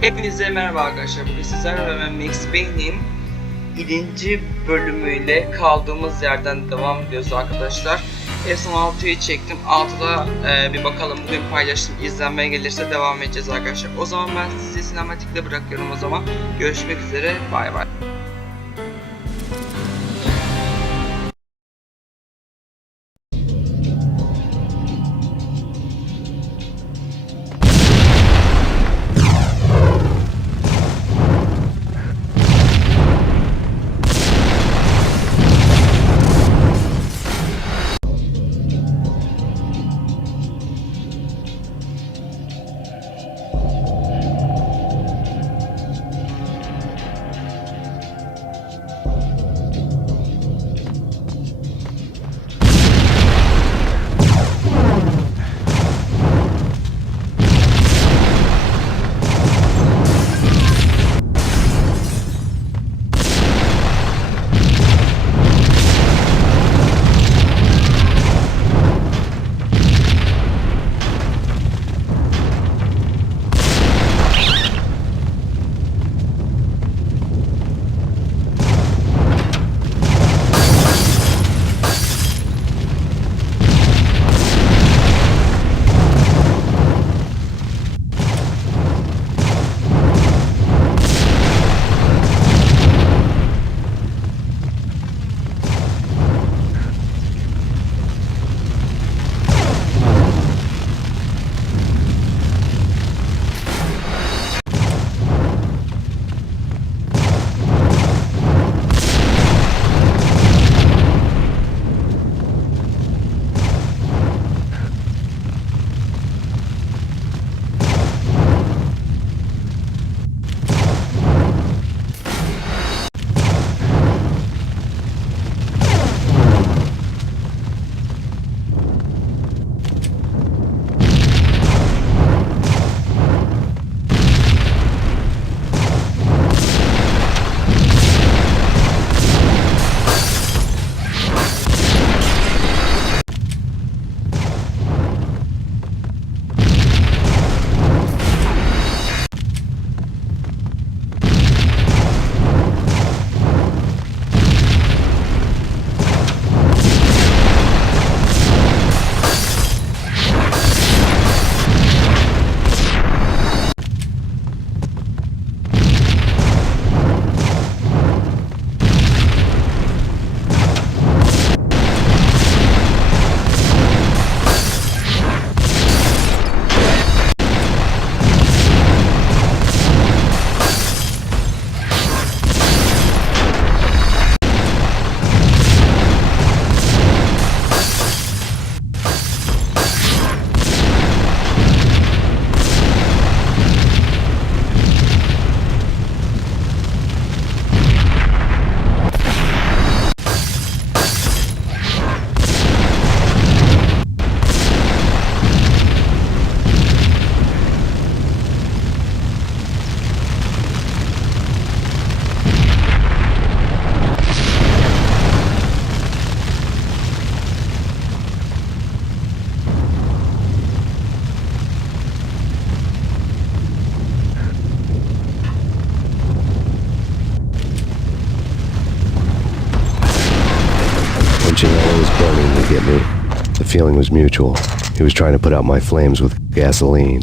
Hepinize merhaba arkadaşlar. Bugün sizlerle ben Max Payne'in 7. bölümüyle kaldığımız yerden devam ediyoruz arkadaşlar. En son 6'yı çektim. 6'da bir bakalım, bugün paylaştım. İzlenmeye gelirse devam edeceğiz arkadaşlar. O zaman ben sizi sinematikle bırakıyorum o zaman. Görüşmek üzere. Bay bay. Was burning to get me. The feeling was mutual. He was trying to put out my flames with gasoline.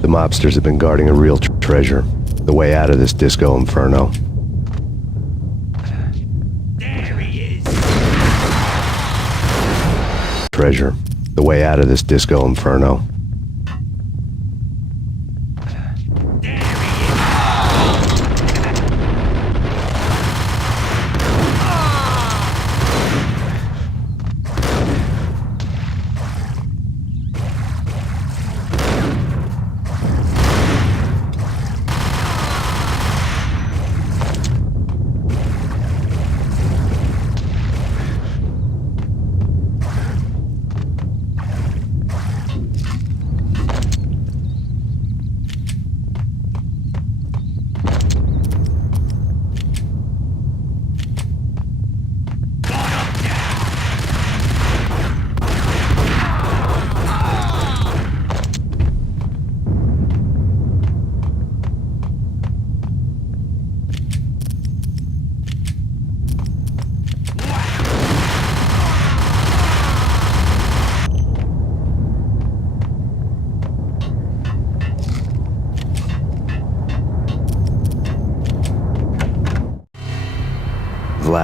The mobsters have been guarding a real treasure. The way out of this disco inferno. There he is. Treasure. The way out of this disco inferno.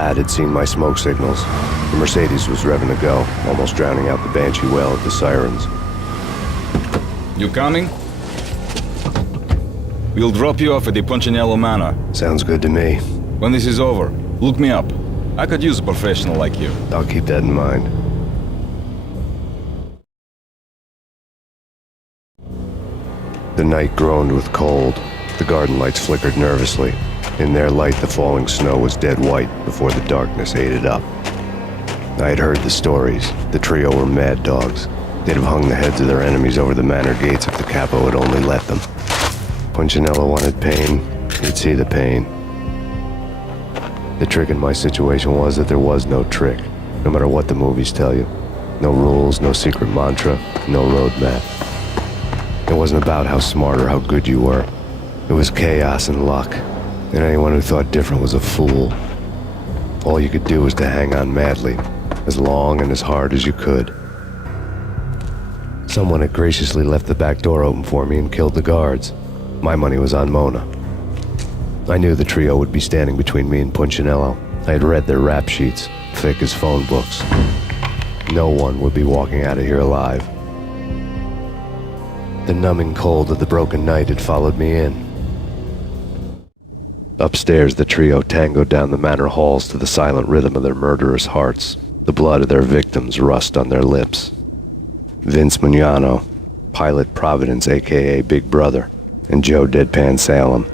lad had seen my smoke signals. The Mercedes was revving to go, almost drowning out the banshee wail of the sirens. You coming? We'll drop you off at the Punchinello Manor. Sounds good to me. When this is over, look me up. I could use a professional like you. I'll keep that in mind. The night groaned with cold. The garden lights flickered nervously. In their light, the falling snow was dead white before the darkness ate it up. I had heard the stories. The trio were mad dogs. They'd have hung the heads of their enemies over the manor gates if the capo had only let them. Punchinello wanted Payne. He'd see the pain. The trick in my situation was that there was no trick, no matter what the movies tell you. No rules, no secret mantra, no roadmap. It wasn't about how smart or how good you were. It was chaos and luck, and anyone who thought different was a fool. All you could do was to hang on madly, as long and as hard as you could. Someone had graciously left the back door open for me and killed the guards. My money was on Mona. I knew the trio would be standing between me and Punchinello. I had read their rap sheets, thick as phone books. No one would be walking out of here alive. The numbing cold of the broken night had followed me in. Upstairs, the trio tangoed down the manor halls to the silent rhythm of their murderous hearts. The blood of their victims rust on their lips. Vince Mugnano, Pilot Providence, a.k.a. Big Brother, and Joe Deadpan Salem.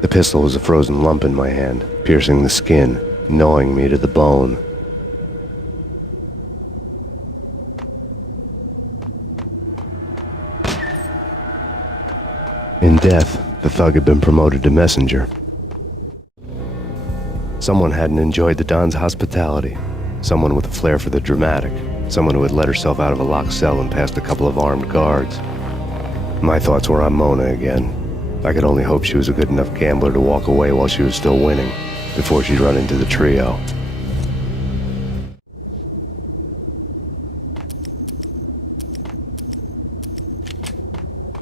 The pistol was a frozen lump in my hand, piercing the skin, gnawing me to the bone. In death, the thug had been promoted to messenger. Someone hadn't enjoyed the Don's hospitality. Someone with a flair for the dramatic. Someone who had let herself out of a locked cell and past a couple of armed guards. My thoughts were on Mona again. I could only hope she was a good enough gambler to walk away while she was still winning, before she'd run into the trio.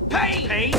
Payne!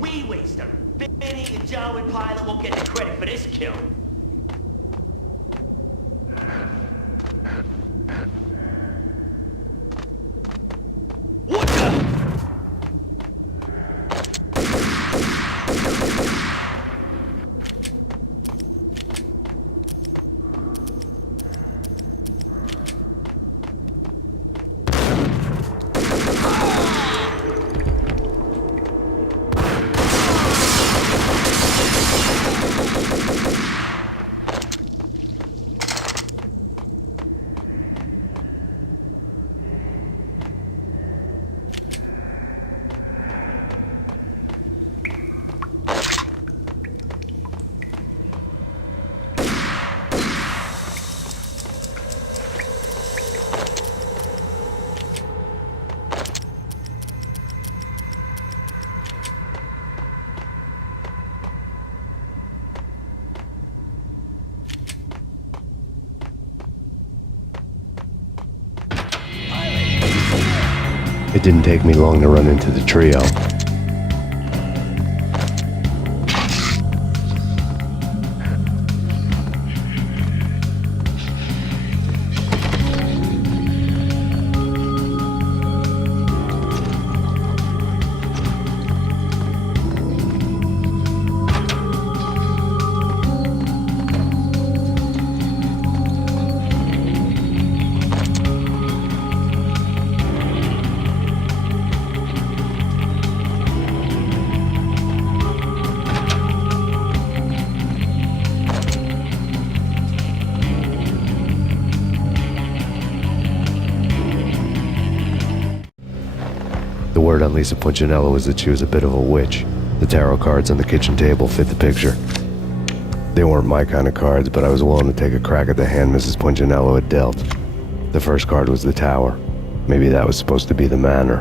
We waste her. Benny and Joe and Pilot won't get the credit for this kill. What the? It didn't take me long to run into the trio. The word on Lisa Punchinello was that she was a bit of a witch. The tarot cards on the kitchen table fit the picture. They weren't my kind of cards, but I was willing to take a crack at the hand Mrs. Punchinello had dealt. The first card was the Tower. Maybe that was supposed to be the manor.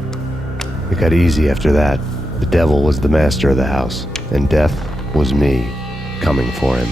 It got easy after that. The devil was the master of the house, and death was me, coming for him.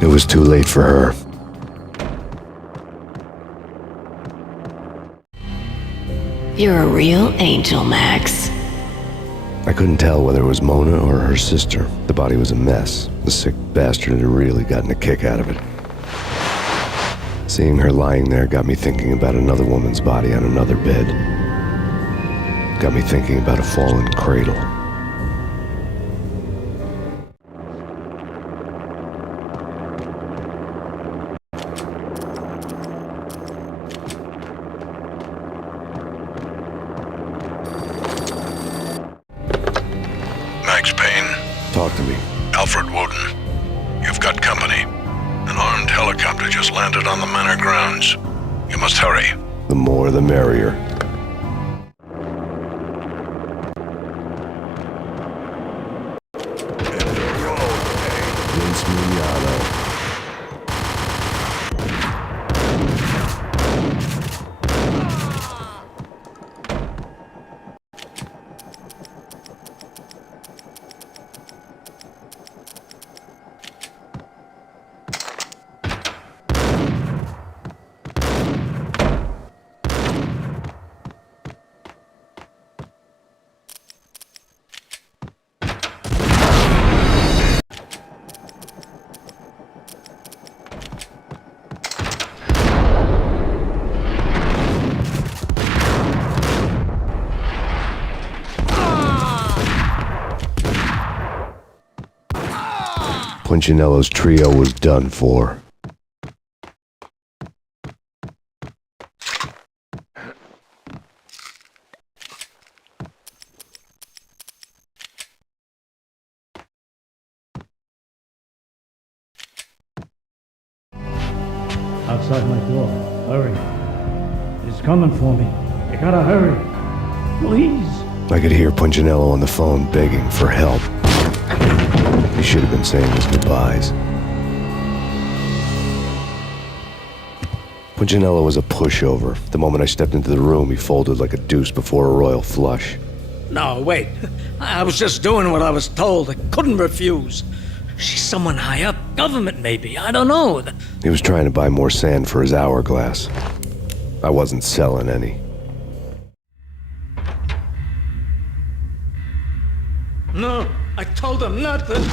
It was too late for her. You're a real angel, Max. I couldn't tell whether it was Mona or her sister. The body was a mess. The sick bastard had really gotten a kick out of it. Seeing her lying there got me thinking about another woman's body on another bed. Got me thinking about a fallen cradle. Max Payne, Talk to me. Alfred Woden. You've got company. An armed helicopter just landed on the manor grounds. You must hurry. The more the merrier. Vince Mignano. Punchinello's trio was done for. Outside my door. Hurry. It's coming for me. You gotta hurry. Please. I could hear Punchinello on the phone begging for help. He should have been saying his goodbyes. Punchinello was a pushover. The moment I stepped into the room, he folded like a deuce before a royal flush. No, wait. I was just doing what I was told. I couldn't refuse. She's someone high up. Government, maybe. I don't know. He was trying to buy more sand for his hourglass. I wasn't selling any. No, I told him nothing.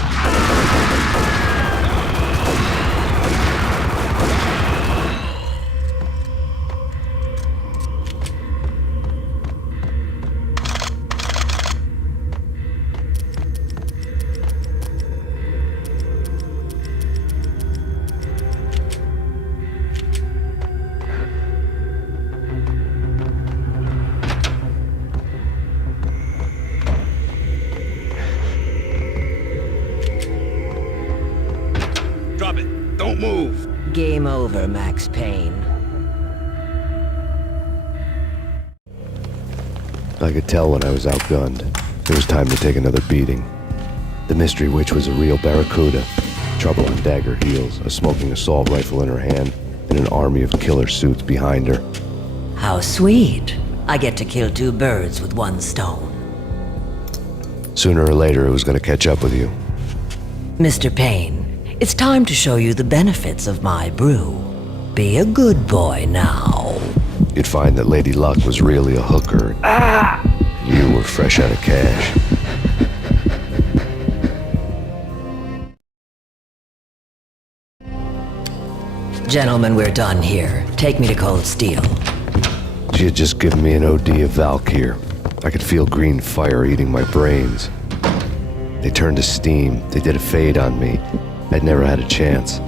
Drop it. Don't move. Game over, Max Payne. I could tell when I was outgunned. It was time to take another beating. The mystery witch was a real barracuda. Trouble on dagger heels, a smoking assault rifle in her hand, and an army of killer suits behind her. How sweet. I get to kill two birds with one stone. Sooner or later, it was going to catch up with you. Mr. Payne, it's time to show you the benefits of my brew. Be a good boy now. You'd find that Lady Luck was really a hooker. You were fresh out of cash. Gentlemen, we're done here. Take me to Cold Steel. She had just given me an OD of Valkyr. I could feel green fire eating my brains. They turned to steam. They did a fade on me. I'd never had a chance.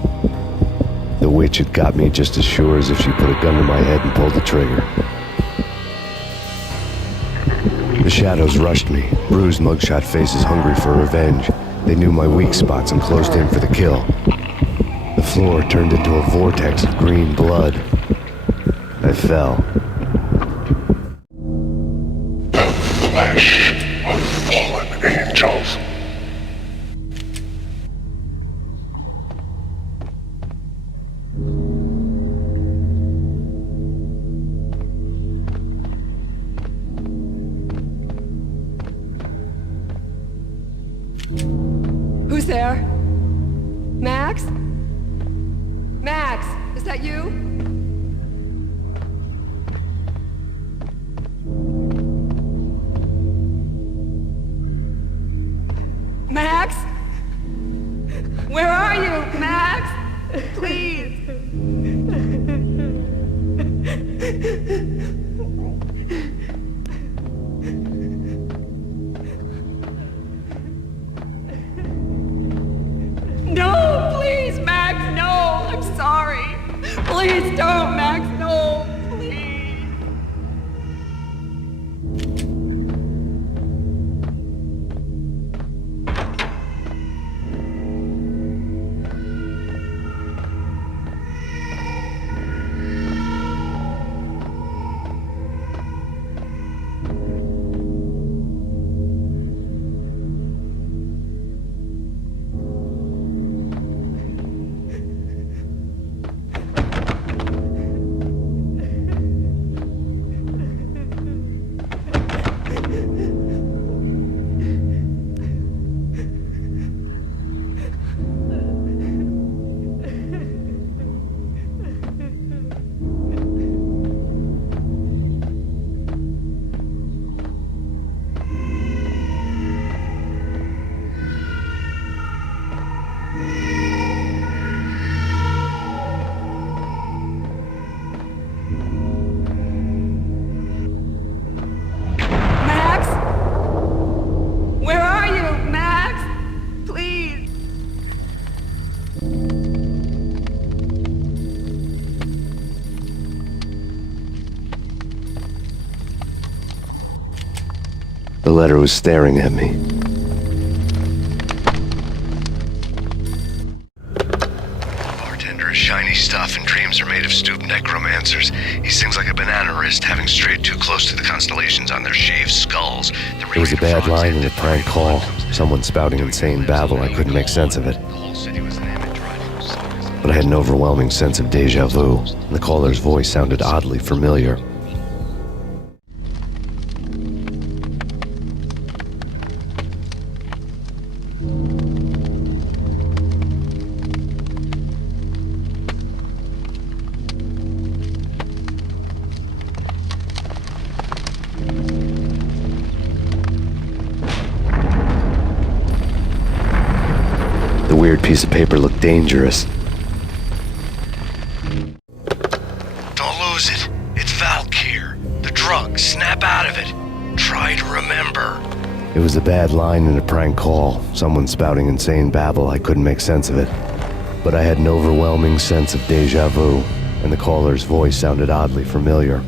The witch had got me just as sure as if she put a gun to my head and pulled the trigger. The shadows rushed me, bruised mugshot faces hungry for revenge. They knew my weak spots and closed in for the kill. The floor turned into a vortex of green blood. I fell. Flesh of fallen angels. Who's there? Max? that you? Max? Where are you, Max? Please. No, please, Max, no. I'm sorry. Please don't, Max, no. Please. Max? Where are you, Max? Please. The letter was staring at me. Bartender is shiny stuff and dreams are made of stooped necromancers. He sings like a banana wrist, having strayed too close to the constellations on their shaved skulls. It was a bad line in a prank call. Someone spouting insane babble. I couldn't make sense of it. But I had an overwhelming sense of deja vu. The caller's voice sounded oddly familiar. The weird piece of paper looked dangerous. Don't lose it. It's Valkyr. The drug. Snap out of it. Try to remember. It was a bad line in a prank call. Someone spouting insane babble. I couldn't make sense of it. But I had an overwhelming sense of deja vu, and the caller's voice sounded oddly familiar.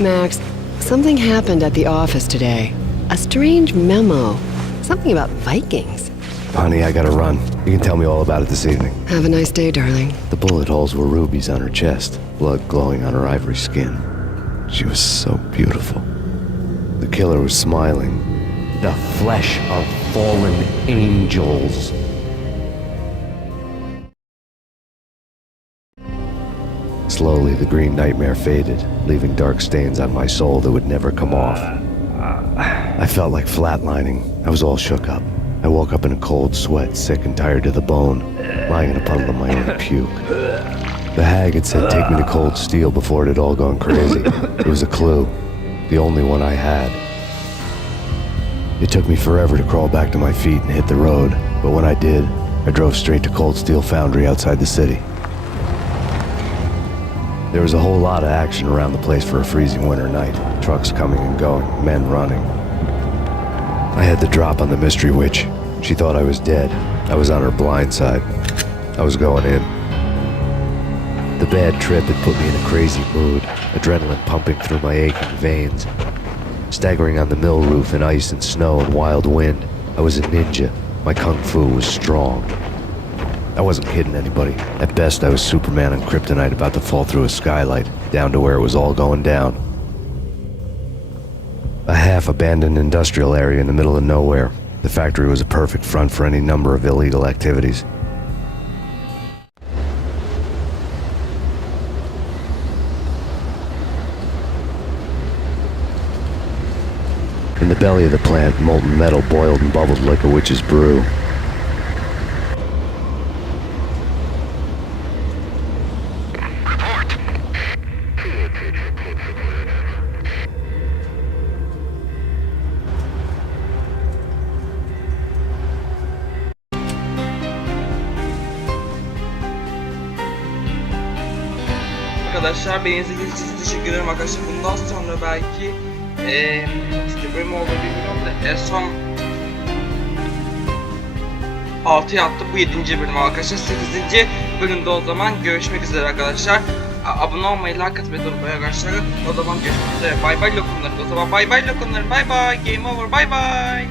Max, something happened at the office today. A strange memo. Something about Vikings. Honey, I gotta run. You can tell me all about it this evening. Have a nice day, darling. The bullet holes were rubies on her chest, blood glowing on her ivory skin. She was so beautiful. The killer was smiling. The flesh of fallen angels. Slowly, the green nightmare faded, leaving dark stains on my soul that would never come off. I felt like flatlining. I was all shook up. I woke up in a cold sweat, sick and tired to the bone, lying in a puddle of my own puke. The hag had said take me to cold steel before it had all gone crazy. It was a clue, the only one I had. It took me forever to crawl back to my feet and hit the road, but when I did, I drove straight to Cold Steel Foundry outside the city. There was a whole lot of action around the place for a freezing winter night. Trucks coming and going, men running. I had the drop on the mystery witch. She thought I was dead. I was on her blind side. I was going in. The bad trip had put me in a crazy mood, adrenaline pumping through my aching veins. Staggering on the mill roof in ice and snow and wild wind, I was a ninja. My kung fu was strong. I wasn't kidding anybody. At best, I was Superman on kryptonite about to fall through a skylight, down to where it was all going down. A half-abandoned industrial area in the middle of nowhere. The factory was a perfect front for any number of illegal activities. In the belly of the plant, molten metal boiled and bubbled like a witch's brew. Arkadaşlar beni izlediğiniz için teşekkür ederim arkadaşlar. Bundan sonra belki işte bölüm oldu bilmiyorum da en son 6'ya attı, bu 7. bölüm arkadaşlar. 8. bölümde o zaman görüşmek üzere arkadaşlar. Abone olmayı, like atmayı unutmayın arkadaşlar. O zaman görüşmek üzere. Bay bay lokumlarım. O zaman bay bay lokumlarım. Bay bay. Game over. Bay bay.